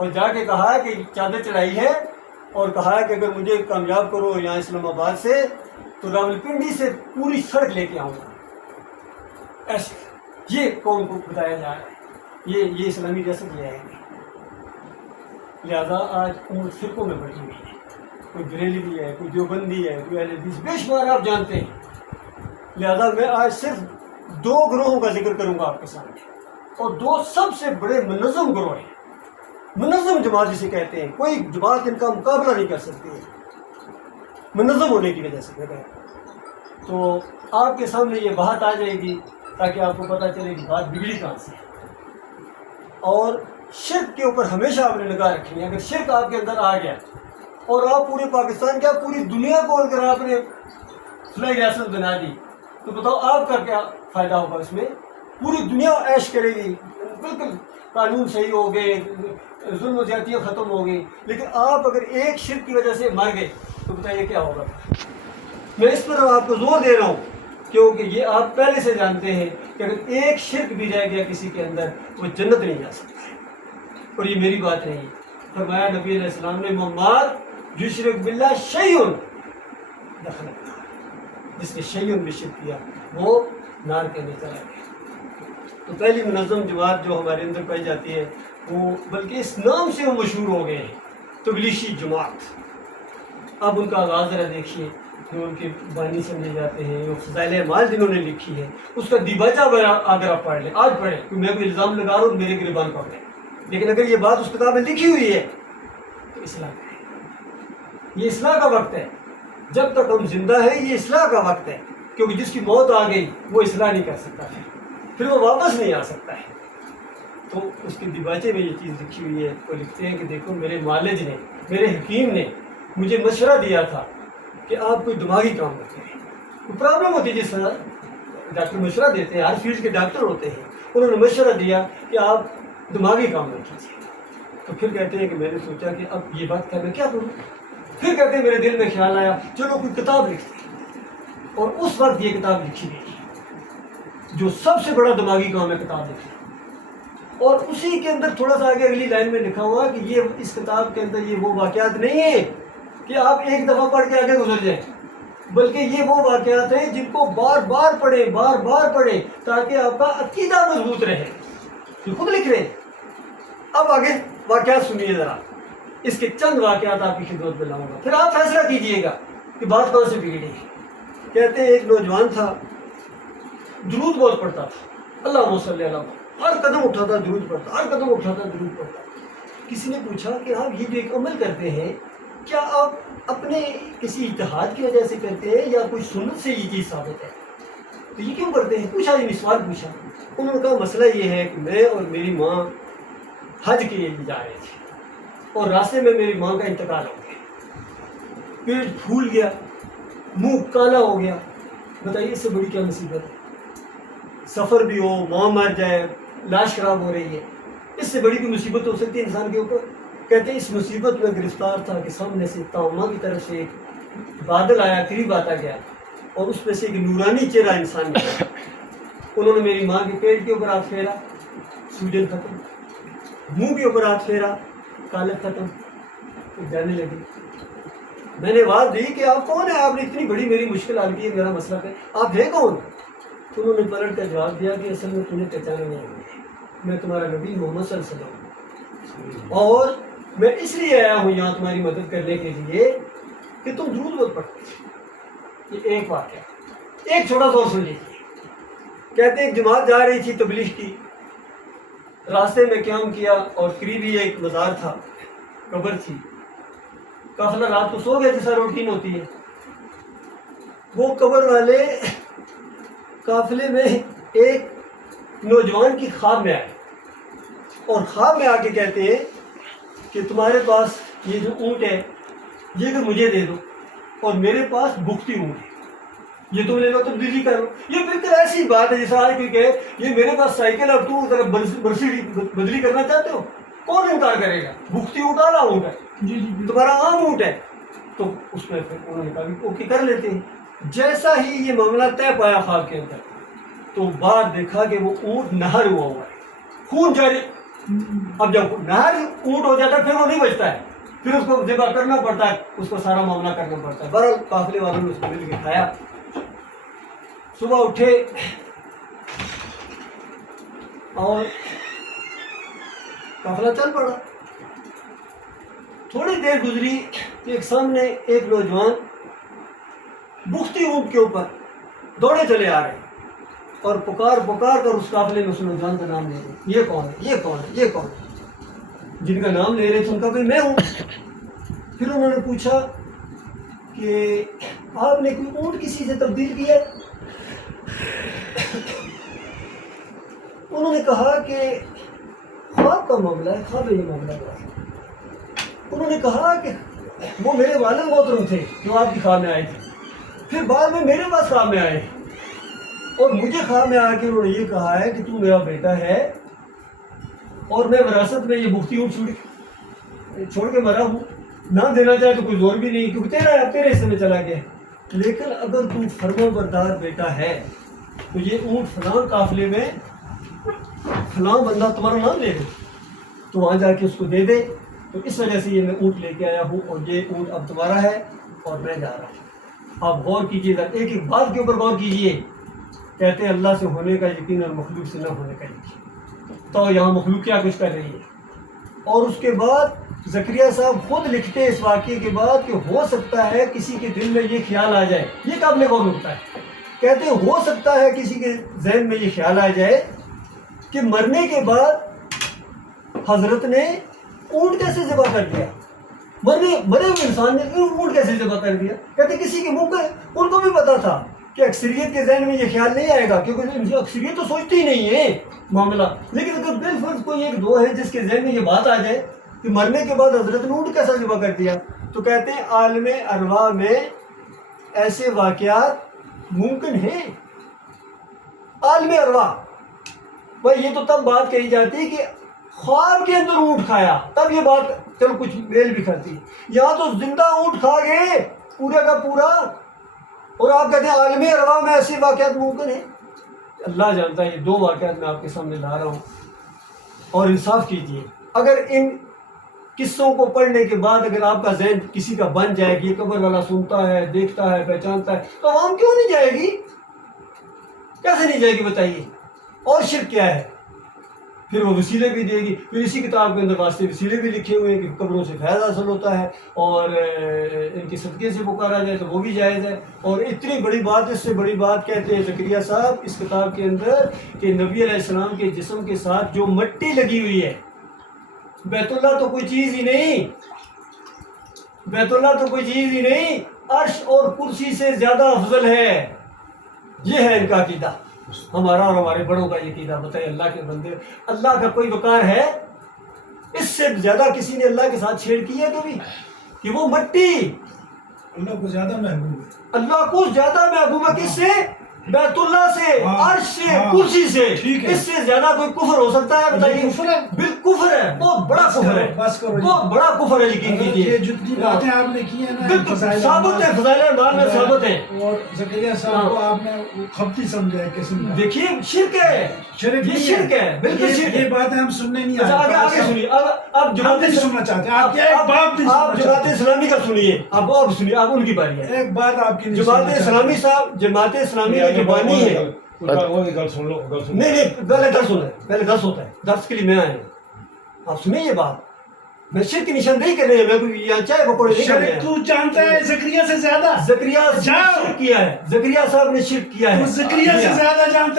اور جا کے کہا کہ چادر چڑھائی ہے اور کہا کہ اگر مجھے کامیاب کرو یہاں اسلام آباد سے تو راولپنڈی سے پوری سڑک لے کے آؤں گا. ایسے یہ قوم کو بتایا جا رہا ہے یہ اسلامی ریاست لے آئے گی. لہذا آج امور فرقوں میں بڑھی ہوئی ہے. کوئی بریلوی ہے, کوئی دیوبندی ہے, کوئی اہل حدیث, بے شمار آپ جانتے ہیں. لہذا میں آج صرف 2 گروہوں کا ذکر کروں گا آپ کے سامنے, اور 2 سب سے بڑے منظم گروہ ہیں. منظم جماعت جسے کہتے ہیں, کوئی جماعت ان کا مقابلہ نہیں کر سکتی ہے منظم ہونے کی وجہ سے. تو آپ کے سامنے یہ بات آ جائے گی تاکہ آپ کو پتہ چلے کہ بات بگڑی کہاں سے ہے. اور شرک کے اوپر ہمیشہ آپ نے نگاہ رکھنی ہے. اگر شرک آپ کے اندر آ گیا اور آپ پورے پاکستان کیا پوری دنیا کو اگر آپ نے فلائی ریاست بنا دی تو بتاؤ آپ کا کیا فائدہ ہوگا اس میں. پوری دنیا عیش کرے گی, بالکل قانون صحیح ہو گئے, ظلم و زیادتیاں ختم ہو گئی, لیکن آپ اگر ایک شرک کی وجہ سے مر گئے تو بتائیے کیا ہوگا. میں اس پر آپ کو زور دے رہا ہوں کیونکہ یہ آپ پہلے سے جانتے ہیں کہ اگر ایک شرک بھی رہ گیا کسی کے اندر وہ جنت نہیں جا سکتا ہے. اور یہ میری بات نہیں, فرمایا نبی علیہ السلام نے ممار یشرک باللہ شیئن دخل النار, جس نے شیئن بھی شرک کیا وہ نار کے اندر چلا گیا. تو پہلی منظم جماعت جو ہمارے اندر پائی جاتی ہے وہ بلکہ اس نام سے وہ مشہور ہو گئے ہیں, تبلیغی جماعت. اب ان کا آغاز ذرا دیکھیے, جو ان کے بانی سمجھے جاتے ہیں, وہ فضائل اعمال جنہوں نے لکھی ہے اس کا دیباچہ اگر آپ پڑھ لیں, آج پڑھیں, کہ میں کوئی الزام لگا رہا ہوں میرے گریبان پکڑیں, لیکن اگر یہ بات اس کتاب میں لکھی ہوئی ہے تو اصلاح کریں. یہ اصلاح کا وقت ہے, جب تک ہم زندہ ہیں یہ اصلاح کا وقت ہے, کیونکہ جس کی موت آ گئی وہ اصلاح نہیں کر سکتا, پھر وہ واپس نہیں آ سکتا ہے. تو اس کے دیباچے میں یہ چیز لکھی ہوئی ہے. وہ لکھتے ہیں کہ دیکھو میرے معالج نے, میرے حکیم نے مجھے مشورہ دیا تھا کہ آپ کوئی دماغی کام نہ کریں. کوئی پرابلم ہوتی ہے جس طرح ڈاکٹر مشورہ دیتے ہیں, ہر فیلڈ کے ڈاکٹر ہوتے ہیں, انہوں نے مشورہ دیا کہ آپ دماغی کام نہ کیجیے. تو پھر کہتے ہیں کہ میں نے سوچا کہ اب یہ بات کر میں کیا کروں. پھر کہتے ہیں میرے دل میں خیال آیا چلو کوئی کتاب لکھتے ہیں, اور اس وقت یہ کتاب لکھی گئی جو سب سے بڑا دماغی کام ہے, کتاب لکھی. اور اسی کے اندر تھوڑا سا آگے اگلی لائن میں لکھا ہوا کہ یہ اس کتاب کے اندر یہ وہ واقعات نہیں ہیں کہ آپ ایک دفعہ پڑھ کے آگے گزر جائیں, بلکہ یہ وہ واقعات ہیں جن کو بار بار پڑھیں تاکہ آپ کا عقیدہ مضبوط رہے. یہ خود لکھ رہے ہیں. اب آگے واقعات سنیے ذرا, اس کے چند واقعات آپ کی خدمت میں لاؤں گا, پھر آپ فیصلہ کیجئے گا کہ بات کہاں سے بگڑی ہے. کہتے ہیں ایک نوجوان تھا, درود بہت پڑھتا تھا, اللہم صلی علی محمد, ہر قدم اٹھاتا درود پڑھتا, ہر قدم اٹھاتا درود پڑھتا. کسی نے پوچھا کہ آپ یہ جو ایک عمل کرتے ہیں کیا آپ اپنے کسی اجتہاد کی وجہ سے کرتے ہیں یا کوئی سنت سے یہ چیز ثابت ہے, تو یہ کیوں کرتے ہیں؟ پوچھا, یہ سوال پوچھا. انہوں نے کہا مسئلہ یہ ہے کہ میں اور میری ماں حج کے لیے جا رہے تھے اور راستے میں میری ماں کا انتقال ہو گیا, پیٹ پھول گیا, منہ کالا ہو گیا. بتائیے اس سے بڑی کیا مصیبت ہے؟ سفر بھی ہو, ماں مر جائے, لاش خراب ہو رہی ہے, اس سے بڑی کوئی مصیبت ہو سکتی ہے انسان کے اوپر؟ کہتے ہیں اس مصیبت میں گرفتار تھا کہ سامنے سے توما کی طرف سے ایک بادل آیا, قریب آتا گیا, اور اس میں سے ایک نورانی چہرہ انسان نکلا. انہوں نے میری ماں کے پیٹ کے اوپر ہاتھ پھیرا, سوجن ختم, منہ کے اوپر ہاتھ پھیرا, کالک ختم, جانے لگی. میں نے آواز دی کہ آپ کون ہیں, آپ نے اتنی بڑی میری مشکل حل کی ہے, میرا مسئلہ ہے, آپ ہیں کون؟ تو انہوں نے پلٹ کر جواب دیا کہ اصل میں تمہیں پہچانا نہیں ہے, میں تمہارا نبی محمد صلی اللہ علیہ وسلم ہوں, اور میں اس لیے آیا ہوں یہاں تمہاری مدد کرنے کے لیے کہ تم درود بہت پڑھتے تھے. یہ ایک واقعہ, ایک چھوٹا سا اور سن لیجیے. کہتے ایک جماعت جا رہی تھی تبلیغ کی, راستے میں قیام کیا اور قریب ہی ایک مزار تھا, قبر تھی. قافلہ رات کو سو گیا جیسا روٹین ہوتی ہے. وہ قبر والے قافلے میں ایک نوجوان کی خواب میں آئے, اور خواب میں آ کے کہتے ہیں کہ تمہارے پاس یہ جو اونٹ ہے یہ تو مجھے دے دو, اور میرے پاس بھکتی اونٹ ہے, یہ تم لے لو, تبدیلی کرو. یہ بالکل ایسی بات ہے جیسا آج کوئی کہے یہ میرے پاس سائیکل اور تم ذرا بدلی کرنا چاہتے ہو, کون انکار کرے گا؟ بھکتی اونٹ والا اونٹ ہے, تمہارا عام اونٹ ہے. تو اس میں پھر انہوں نے کہا اوکے کر لیتے ہیں. جیسا ہی یہ معاملہ طے پایا خواب کے اندر, تو باہر دیکھا کہ وہ اونٹ نہر ہوا ہے, خون جاری, اب جب نہر اونٹ ہو جاتا ہے پھر وہ نہیں بچتا ہے، پھر اس کو ذبح کرنا پڑتا ہے، اس کو سارا معاملہ کرنا پڑتا ہے۔ بہرحال قافلے والوں نے اس کو مل کے کھایا۔ صبح اٹھے اور قافلہ چل پڑا۔ تھوڑی دیر گزری، ایک سامنے ایک نوجوان بختی اونٹ کے اوپر دوڑے چلے آ رہے اور پکار پکار کر اس قافلے میں اس نوجوان کا نام لے رہے، یہ کون ہے، یہ کون ہے، یہ کون ہے؟ جن کا نام لے رہے تھے ان کا بھائی میں ہوں۔ پھر انہوں نے پوچھا کہ آپ نے کوئی اونٹ کسی سے تبدیل کیا ہے؟ انہوں نے کہا کہ خواب کا معاملہ ہے، خواب یہ معاملہ ہے۔ انہوں نے کہا کہ وہ میرے والد محترم تھے جو آپ کی خواب میں آئے تھے، پھر بعد میں میرے پاس خواب میں آئے اور مجھے خواب میں آ کے انہوں نے یہ کہا ہے کہ تو میرا بیٹا ہے اور میں وراثت میں یہ بختی اونٹ چھوڑ کے مرا ہوں، نہ دینا چاہے تو کوئی زور بھی نہیں کیونکہ تیرے حصے میں چلا گیا، لیکن اگر تو فرما بردار بیٹا ہے تو یہ اونٹ فلاں قافلے میں فلاں بندہ تمہارا نام لے دے تو وہاں جا کے اس کو دے دے۔ تو اس وجہ سے یہ میں اونٹ لے کے آیا ہوں اور یہ اونٹ اب تمہارا ہے اور میں جا رہا ہوں۔ آپ غور کیجیے گا، ایک ایک بات کے اوپر غور کیجیے۔ کہتے ہیں اللہ سے ہونے کا یقین اور مخلوق سے نہ ہونے کا یقین، تو یہاں مخلوق کیا کچھ کر رہی ہے۔ اور اس کے بعد زکریا صاحب خود لکھتے اس واقعے کے بعد کہ ہو سکتا ہے کسی کے دل میں یہ خیال آ جائے، یہ قابل غور نکتا ہے۔ کہتے ہیں ہو سکتا ہے کسی کے ذہن میں یہ خیال آ جائے کہ مرنے کے بعد حضرت نے اونٹ کیسے ذبح کر دیا، مرے ہوئے انسان نے اونٹ کیسے ذبح کر دیا۔ کہتے کسی کے منہ پہ ان کو بھی پتا تھا کہ اکثریت کے ذہن میں یہ خیال نہیں آئے گا کیونکہ اکثریت تو سوچتی ہی نہیں ہے معاملہ، لیکن اگر بالفرض کوئی ایک دو ہے جس کے ذہن میں یہ بات آ جائے کہ مرنے کے بعد حضرت نے اونٹ کیسا ذبح کر دیا، تو کہتے ہیں عالم ارواح میں ایسے واقعات ممکن ہیں۔ عالم ارواح بھائی یہ تو تب بات کہی جاتی ہے کہ خواب کے اندر اونٹ کھایا، تب یہ بات چلو کچھ میل بھی کرتی، یہاں تو زندہ اونٹ کھا گئے پورے کا پورا، اور آپ کہتے ہیں عالم ارواح میں ایسے واقعات ممکن ہیں۔ اللہ جانتا ہے، یہ دو واقعات میں آپ کے سامنے لا رہا ہوں، اور انصاف کیجیے۔ اگر ان قصوں کو پڑھنے کے بعد اگر آپ کا ذہن کسی کا بن جائے کہ یہ قبر والا سنتا ہے، دیکھتا ہے، پہچانتا ہے، تو عوام کیوں نہیں جائے گی؟ کیسے نہیں جائے گی بتائیے؟ اور شرک کیا ہے؟ پھر وہ وسیلے بھی دے گی، پھر اسی کتاب کے اندر واسطے وسیلے بھی لکھے ہوئے ہیں کہ قبروں سے فیض حاصل ہوتا ہے اور ان کے صدقے سے پکارا جائے تو وہ بھی جائز ہے۔ اور اتنی بڑی بات، اس سے بڑی بات کہتے ہیں زکریا صاحب اس کتاب کے اندر کہ نبی علیہ السلام کے جسم کے ساتھ جو مٹی لگی ہوئی ہے، بیت اللہ تو کوئی چیز ہی نہیں، بیت اللہ تو کوئی چیز ہی نہیں، عرش اور کرسی سے زیادہ افضل ہے، یہ ہے ان کا عقیدہ، ہمارا اور ہمارے بڑوں کا یہ عقیدہ۔ بتائیے اللہ کے بندے، اللہ کا کوئی وقار ہے؟ اس سے زیادہ کسی نے اللہ کے ساتھ چھیڑ کی ہے کبھی؟ کہ وہ مٹی اللہ کو زیادہ محبوب ہے، اللہ کو زیادہ محبوب ہے کس سے؟ بیت اللہ سے، عرش سے، کرسی سے، اس سے زیادہ کوئی کفر ہو سکتا ہے؟ بتائیے۔ کفر ہے، بالکفر ہے، بہت بڑا کفر ہے، بہت بڑا کفر ہے، یقین کیجیے۔ یہ جتنی باتیں آپ نے کی ہیں نا بالکل ثابت ہے، فضائل اعمال میں ثابت ہے۔ اور زکریا صاحب کو آپ نے خبتی سمجھا ہے قسم کا، دیکھیے شرک ہے، یہ شرک ہے، بالکل شرک ہے۔ یہ باتیں ہم سننے نہیں آگے آگے سنیے، اب جماعت نہیں سننا چاہتے، آپ کیا ایک بات نہیں آپ سننا جماعت چاہتے، اسلامی کا سنیے، اب سنیے، اب ان کی باری ہے۔ ایک بات آپ کی نہیں جماعت سننا اسلامی صاحب، جماعت اسلامی کی جو بانی ہے، نہیں پہلے درس ہوتا ہے، پہلے درس ہوتا ہے، درس کے لیے میں آیا ہوں، آپ سنیں یہ بات، میں شرک کی نشاندہی کرنے ہیں، میں یہاں چائے پکوڑے نہیں کرنے ہیں۔ تو جانتا ہے زکریا سے زیادہ، زکریا صاحب نے شرک کیا ہے، زکریا صاحب نے شرک کیا ہے، زکریا سے زیادہ جانتا ہے۔